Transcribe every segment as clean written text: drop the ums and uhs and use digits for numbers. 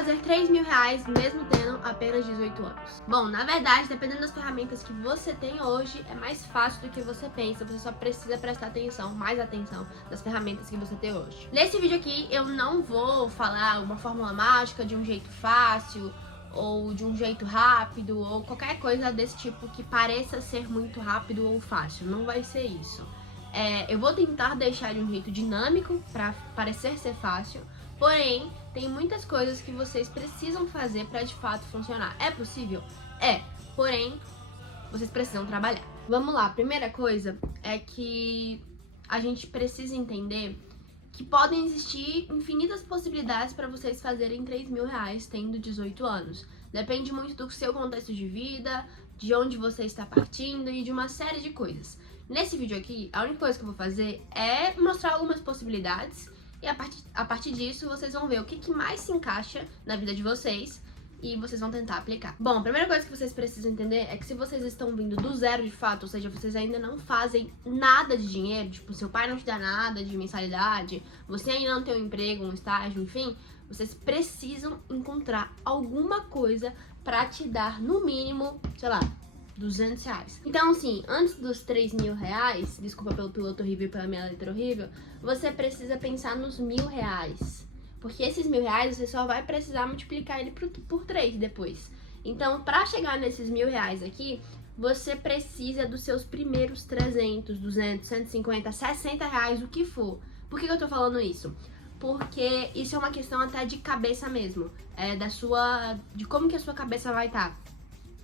fazer 3 mil reais mesmo tendo apenas 18 anos? Bom, na verdade, dependendo das ferramentas que você tem hoje, é mais fácil do que você pensa. Você só precisa prestar atenção, mais atenção nas ferramentas que você tem hoje. Nesse vídeo aqui, eu não vou falar uma fórmula mágica de um jeito fácil, ou de um jeito rápido, ou qualquer coisa desse tipo que pareça ser muito rápido ou fácil. Não vai ser isso. Eu vou tentar deixar de um jeito dinâmico para parecer ser fácil, porém, tem muitas coisas que vocês precisam fazer para de fato funcionar. É possível? É, porém, vocês precisam trabalhar. Vamos lá, a primeira coisa é que a gente precisa entender que podem existir infinitas possibilidades para vocês fazerem 3 mil reais tendo 18 anos. Depende muito do seu contexto de vida, de onde você está partindo e de uma série de coisas. Nesse vídeo aqui, a única coisa que eu vou fazer é mostrar algumas possibilidades e a partir disso vocês vão ver o que mais se encaixa na vida de vocês e vocês vão tentar aplicar. Bom, a primeira coisa que vocês precisam entender é que se vocês estão vindo do zero de fato, ou seja, vocês ainda não fazem nada de dinheiro, tipo, seu pai não te dá nada de mensalidade, você ainda não tem um emprego, um estágio, enfim, vocês precisam encontrar alguma coisa pra te dar, no mínimo, sei lá, 200 reais. Então, assim, antes dos 3 mil reais, desculpa pelo piloto horrível e pela minha letra horrível, você precisa pensar nos 1.000 reais. Porque esses 1.000 reais você só vai precisar multiplicar ele por 3 depois. Então, pra chegar nesses 1.000 reais aqui, você precisa dos seus primeiros 300, 200, 150, 60 reais, o que for. Por que eu tô falando isso? Porque isso é uma questão até de cabeça mesmo. De como que a sua cabeça vai estar.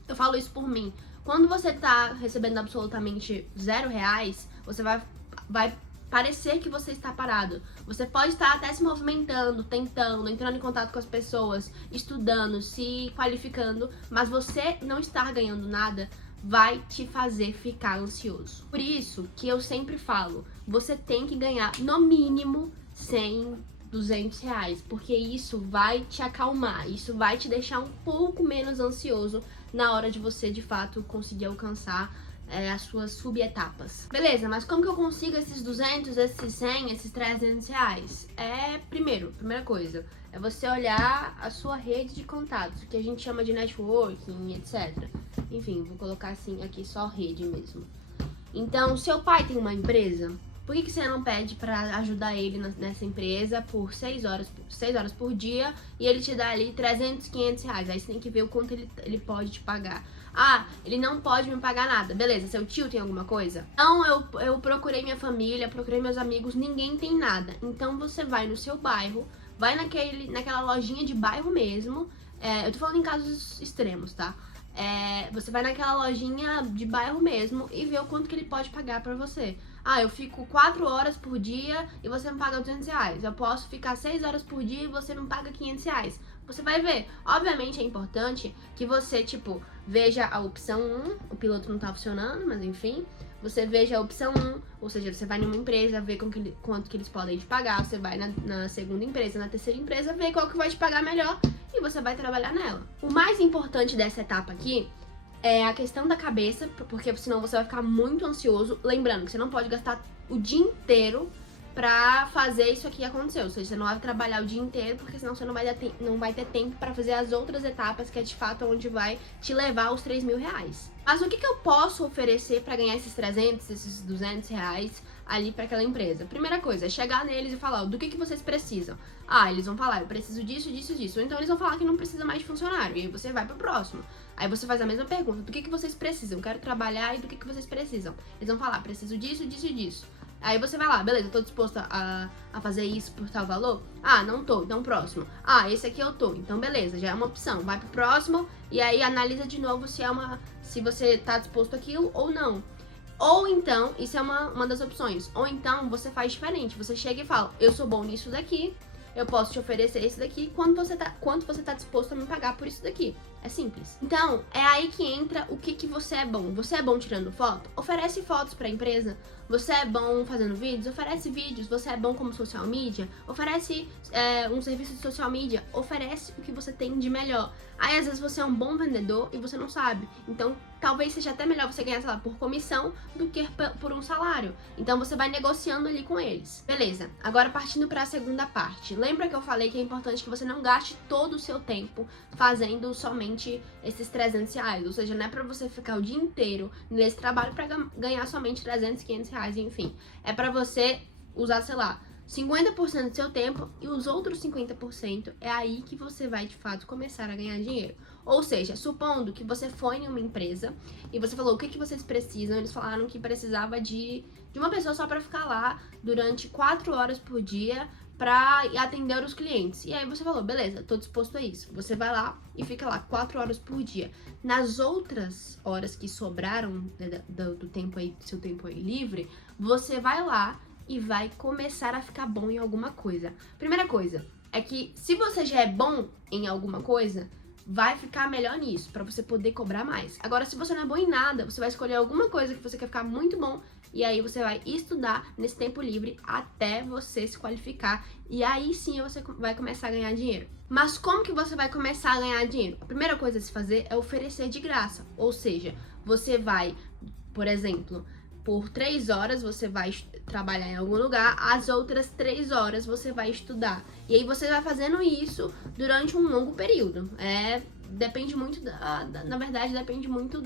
Eu falo isso por mim. Quando você tá recebendo absolutamente 0 reais, você vai parecer que você está parado. Você pode estar até se movimentando, tentando, entrando em contato com as pessoas, estudando, se qualificando, mas você não estar ganhando nada vai te fazer ficar ansioso. Por isso que eu sempre falo, você tem que ganhar no mínimo 100, 200 reais, porque isso vai te acalmar, isso vai te deixar um pouco menos ansioso na hora de você, de fato, conseguir alcançar as suas subetapas. Beleza, mas como que eu consigo esses 200, esses 100, esses 300 reais? Primeira coisa, é você olhar a sua rede de contatos, o que a gente chama de networking, etc. Enfim, vou colocar assim aqui só rede mesmo. Então, seu pai tem uma empresa, por que você não pede pra ajudar ele nessa empresa por 6 horas por dia e ele te dá ali 300, 500 reais? Aí você tem que ver o quanto ele pode te pagar. Ah, ele não pode me pagar nada. Beleza, seu tio tem alguma coisa? Então eu procurei minha família, procurei meus amigos, ninguém tem nada. Então você vai no seu bairro, vai naquela lojinha de bairro mesmo. Eu tô falando em casos extremos, tá? Você vai naquela lojinha de bairro mesmo e vê o quanto que ele pode pagar pra você. Ah, eu fico 4 horas por dia e você me paga 200 reais. Eu posso ficar 6 horas por dia e você me paga 500 reais. Você vai ver. Obviamente é importante que você, veja a opção 1, o piloto não tá funcionando, mas enfim. Você veja a opção 1, ou seja, você vai numa empresa, vê quanto que eles podem te pagar. Você vai na segunda empresa, na terceira empresa, vê qual que vai te pagar melhor e você vai trabalhar nela. O mais importante dessa etapa aqui é a questão da cabeça, porque senão você vai ficar muito ansioso. Lembrando que você não pode gastar o dia inteiro pra fazer isso aqui acontecer. Ou seja, você não vai trabalhar o dia inteiro, porque senão você não vai ter tempo pra fazer as outras etapas, que é de fato onde vai te levar aos 3 mil reais. Mas o que eu posso oferecer pra ganhar esses 300, esses 200 reais ali pra aquela empresa? Primeira coisa, é chegar neles e falar, do que vocês precisam? Ah, eles vão falar, eu preciso disso, disso, disso. Ou então eles vão falar que não precisa mais de funcionário, e aí você vai pro próximo. Aí você faz a mesma pergunta, do que vocês precisam? Eu quero trabalhar e do que vocês precisam? Eles vão falar, preciso disso, disso e disso. Aí você vai lá, beleza, tô disposta a fazer isso por tal valor? Ah, não tô, então próximo. Ah, esse aqui eu tô, então beleza, já é uma opção. Vai pro próximo e aí analisa de novo se você tá disposto àquilo ou não. Ou então, isso é uma das opções. Ou então você faz diferente, você chega e fala, eu sou bom nisso daqui, eu posso te oferecer esse daqui, quanto você tá disposto a me pagar por isso daqui. É simples. Então, é aí que entra o que você é bom. Você é bom tirando foto? Oferece fotos pra empresa. Você é bom fazendo vídeos? Oferece vídeos. Você é bom como social media? Oferece um serviço de social media. Oferece o que você tem de melhor. Aí, às vezes, você é um bom vendedor e você não sabe. Então, talvez seja até melhor você ganhar, sei lá, por comissão do que por um salário. Então você vai negociando ali com eles. Beleza, agora partindo para a segunda parte. Lembra que eu falei que é importante que você não gaste todo o seu tempo fazendo somente esses R$ 300, ou seja, não é para você ficar o dia inteiro nesse trabalho para ganhar somente 300, 500 reais, enfim. É para você usar, sei lá, 50% do seu tempo e os outros 50% é aí que você vai, de fato, começar a ganhar dinheiro. Ou seja, supondo que você foi em uma empresa e você falou o que vocês precisam, eles falaram que precisava de uma pessoa só para ficar lá durante 4 horas por dia para atender os clientes. E aí você falou, beleza, tô disposto a isso. Você vai lá e fica lá 4 horas por dia. Nas outras horas que sobraram, né, do tempo aí, seu tempo aí livre, você vai lá e vai começar a ficar bom em alguma coisa. Primeira coisa é que se você já é bom em alguma coisa, vai ficar melhor nisso, pra você poder cobrar mais. Agora, se você não é bom em nada, você vai escolher alguma coisa que você quer ficar muito bom, e aí você vai estudar nesse tempo livre até você se qualificar, e aí sim você vai começar a ganhar dinheiro. Mas como que você vai começar a ganhar dinheiro? A primeira coisa a se fazer é oferecer de graça, ou seja, você vai, por exemplo, por 3 horas você vai trabalhar em algum lugar, as outras 3 horas você vai estudar. E aí você vai fazendo isso durante um longo período. Depende muito na verdade, depende muito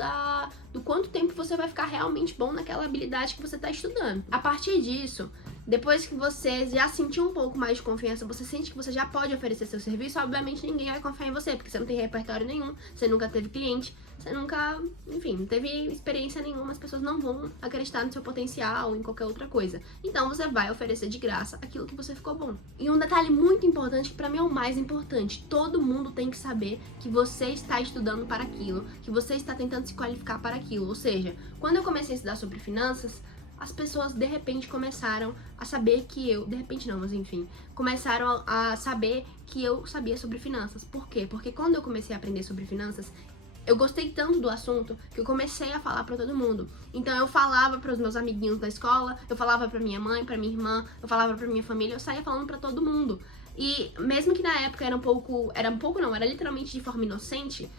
do quanto tempo você vai ficar realmente bom naquela habilidade que você está estudando. A partir disso, depois que você já sentiu um pouco mais de confiança, você sente que você já pode oferecer seu serviço, obviamente ninguém vai confiar em você, porque você não tem repertório nenhum, você nunca teve cliente, você nunca, enfim, não teve experiência nenhuma, as pessoas não vão acreditar no seu potencial ou em qualquer outra coisa. Então você vai oferecer de graça aquilo que você ficou bom. E um detalhe muito importante, que pra mim é o mais importante, todo mundo tem que saber que você está estudando para aquilo, que você está tentando se qualificar para aquilo. Ou seja, quando eu comecei a estudar sobre finanças, as pessoas de repente começaram a saber que eu... De repente não, mas enfim. Começaram a saber que eu sabia sobre finanças. Por quê? Porque quando eu comecei a aprender sobre finanças, eu gostei tanto do assunto que eu comecei a falar pra todo mundo. Então eu falava pros meus amiguinhos da escola, eu falava pra minha mãe, pra minha irmã, eu falava pra minha família, eu saía falando pra todo mundo. E mesmo que na época era literalmente de forma inocente,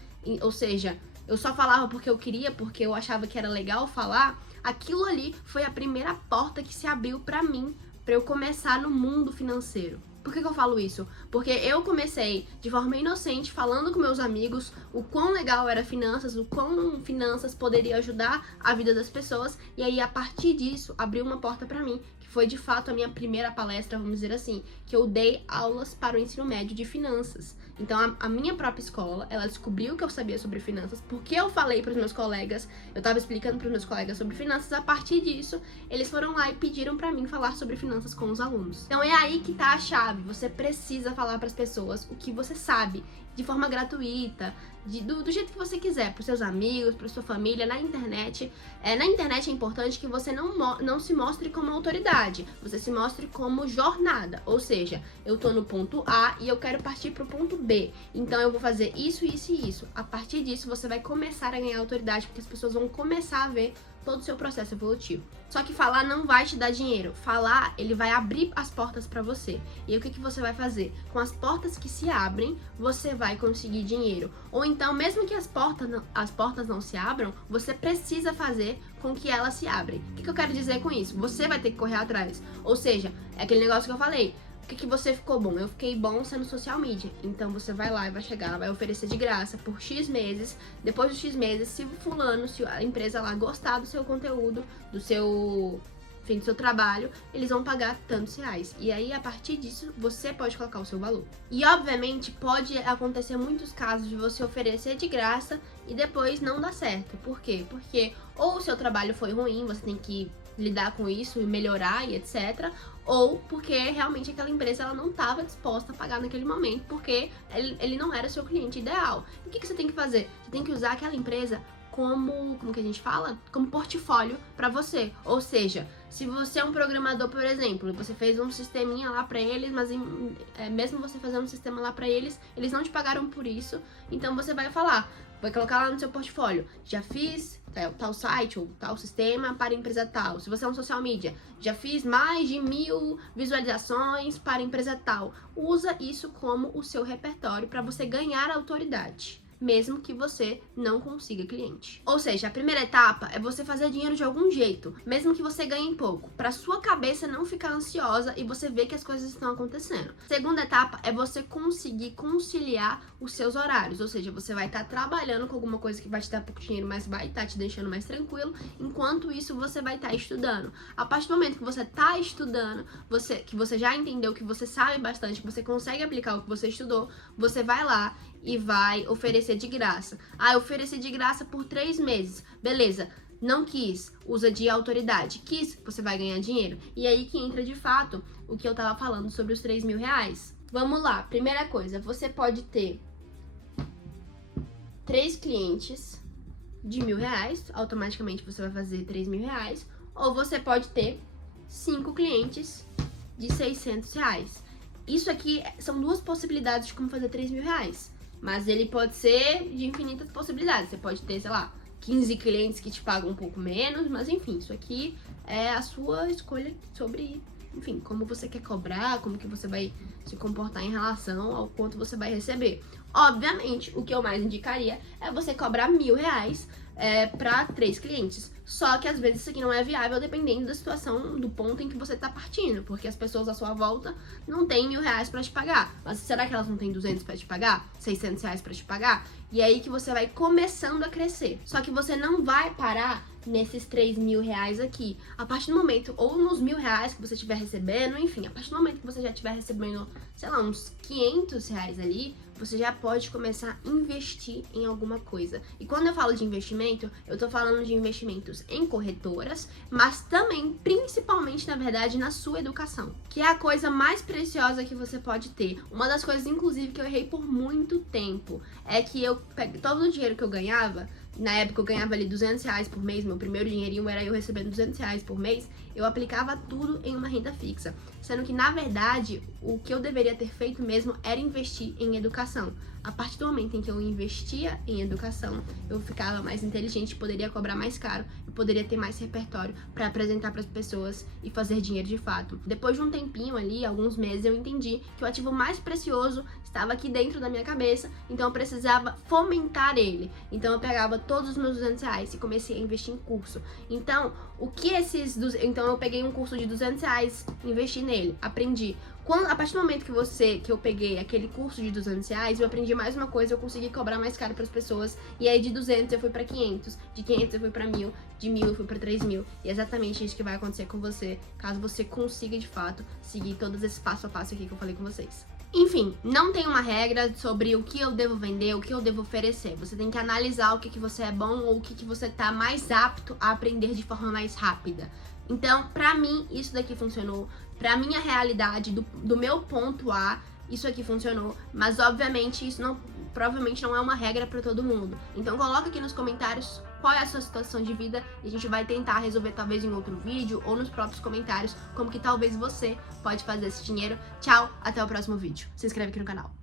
ou seja, eu só falava porque eu queria, porque eu achava que era legal falar, aquilo ali foi a primeira porta que se abriu pra mim, pra eu começar no mundo financeiro. Por que eu falo isso? Porque eu comecei de forma inocente, falando com meus amigos o quão legal era finanças, o quão finanças poderia ajudar a vida das pessoas, e aí a partir disso abriu uma porta pra mim, que foi de fato a minha primeira palestra, vamos dizer assim, que eu dei aulas para o ensino médio de finanças. Então a minha própria escola, ela descobriu que eu sabia sobre finanças, porque eu falei para os meus colegas, eu tava explicando para os meus colegas sobre finanças, a partir disso, eles foram lá e pediram para mim falar sobre finanças com os alunos. Então é aí que tá a chave, você precisa falar para as pessoas o que você sabe, de forma gratuita, do jeito que você quiser, pros seus amigos, pra sua família, na internet. Na internet é importante que você não se mostre como autoridade, você se mostre como jornada, ou seja, eu tô no ponto A e eu quero partir pro ponto B, então eu vou fazer isso, isso e isso. A partir disso você vai começar a ganhar autoridade, porque as pessoas vão começar a ver todo o seu processo evolutivo. Só que falar não vai te dar dinheiro. Falar, ele vai abrir as portas pra você. E aí, o que você vai fazer? Com as portas que se abrem, você vai conseguir dinheiro. Ou então, mesmo que as portas não se abram, você precisa fazer com que elas se abrem. O que eu quero dizer com isso? Você vai ter que correr atrás. Ou seja, é aquele negócio que eu falei. O que você ficou bom? Eu fiquei bom sendo social media. Então você vai lá e vai chegar, vai oferecer de graça por X meses. Depois dos X meses, se a empresa lá gostar do seu conteúdo, do seu trabalho, eles vão pagar tantos reais. E aí, a partir disso, você pode colocar o seu valor. E, obviamente, pode acontecer muitos casos de você oferecer de graça e depois não dar certo. Por quê? Porque ou o seu trabalho foi ruim, você tem que lidar com isso e melhorar e etc. Ou porque realmente aquela empresa ela não estava disposta a pagar naquele momento, porque ele não era seu cliente ideal. E o que você tem que fazer? Você tem que usar aquela empresa como que a gente fala? Como portfólio para você. Ou seja, se você é um programador, por exemplo, você fez um sisteminha lá para eles, mas mesmo você fazendo um sistema lá para eles, eles não te pagaram por isso, então você vai colocar lá no seu portfólio, já fiz tal site ou tal sistema para a empresa tal. Se você é um social media, já fiz mais de 1000 visualizações para a empresa tal. Usa isso como o seu repertório para você ganhar autoridade. mesmo que você não consiga cliente. Ou seja, a primeira etapa é você fazer dinheiro de algum jeito, mesmo que você ganhe pouco, para sua cabeça não ficar ansiosa e você ver que as coisas estão acontecendo. Segunda etapa é você conseguir conciliar os seus horários, ou seja, você vai estar trabalhando com alguma coisa que vai te dar pouco dinheiro, mas vai estar te deixando mais tranquilo, enquanto isso você vai estar estudando. A partir do momento que você está estudando, que você já entendeu, que você sabe bastante, que você consegue aplicar o que você estudou, você vai lá e vai oferecer de graça. Ah, eu ofereci de graça por 3 meses. Beleza, não quis, usa de autoridade. Quis, você vai ganhar dinheiro. E aí que entra de fato o que eu tava falando sobre os 3 mil reais. Vamos lá, primeira coisa, você pode ter 3 clientes de R$1.000, automaticamente você vai fazer 3 mil reais. Ou você pode ter 5 clientes de R$600. Isso aqui são 2 possibilidades de como fazer 3 mil reais. Mas ele pode ser de infinitas possibilidades. Você pode ter, sei lá, 15 clientes que te pagam um pouco menos, mas enfim, isso aqui é a sua escolha sobre, enfim, como você quer cobrar, como que você vai se comportar em relação ao quanto você vai receber. Obviamente, o que eu mais indicaria é você cobrar R$1.000 para 3 clientes. Só que às vezes isso aqui não é viável dependendo da situação, do ponto em que você tá partindo, porque as pessoas à sua volta não têm R$1.000 para te pagar. Mas será que elas não têm 200 para te pagar? 600 reais para te pagar? E aí que você vai começando a crescer. Só que você não vai parar nesses 3 mil reais aqui. A partir do momento, ou nos R$1.000 que você estiver recebendo, enfim, a partir do momento que você já estiver recebendo, sei lá, uns 500 reais ali, você já pode começar a investir em alguma coisa. E quando eu falo de investimento, eu tô falando de investimentos em corretoras, mas também, principalmente, na verdade, na sua educação, que é a coisa mais preciosa que você pode ter. Uma das coisas, inclusive, que eu errei por muito tempo, é que eu peguei todo o dinheiro que eu ganhava. Na época eu ganhava ali 200 reais por mês, meu primeiro dinheirinho era eu recebendo 200 reais por mês, eu aplicava tudo em uma renda fixa. Sendo que, na verdade, o que eu deveria ter feito mesmo era investir em educação. A partir do momento em que eu investia em educação, eu ficava mais inteligente, poderia cobrar mais caro, eu poderia ter mais repertório para apresentar para as pessoas e fazer dinheiro de fato. Depois de um tempinho ali, alguns meses, eu entendi que o ativo mais precioso estava aqui dentro da minha cabeça, então eu precisava fomentar ele. Então eu pegava todos os meus 200 reais e comecei a investir em curso. Então, então eu peguei um curso de 200 reais, investi nele, aprendi. A partir do momento que eu peguei aquele curso de 200 reais, eu aprendi mais uma coisa, eu consegui cobrar mais caro para as pessoas, e aí de 200 eu fui para 500, de 500 eu fui para 1.000, de 1.000 eu fui para 3.000, e é exatamente isso que vai acontecer com você, caso você consiga de fato seguir todos esses passo a passo aqui que eu falei com vocês. Enfim, não tem uma regra sobre o que eu devo vender, o que eu devo oferecer. Você tem que analisar o que você é bom ou o que você tá mais apto a aprender de forma mais rápida. Então, pra mim, isso daqui funcionou. Pra minha realidade, do meu ponto A, isso aqui funcionou. Mas, obviamente, provavelmente não é uma regra pra todo mundo. Então, coloca aqui nos comentários qual é a sua situação de vida e a gente vai tentar resolver talvez em outro vídeo ou nos próprios comentários como que talvez você pode fazer esse dinheiro. Tchau, até o próximo vídeo. Se inscreve aqui no canal.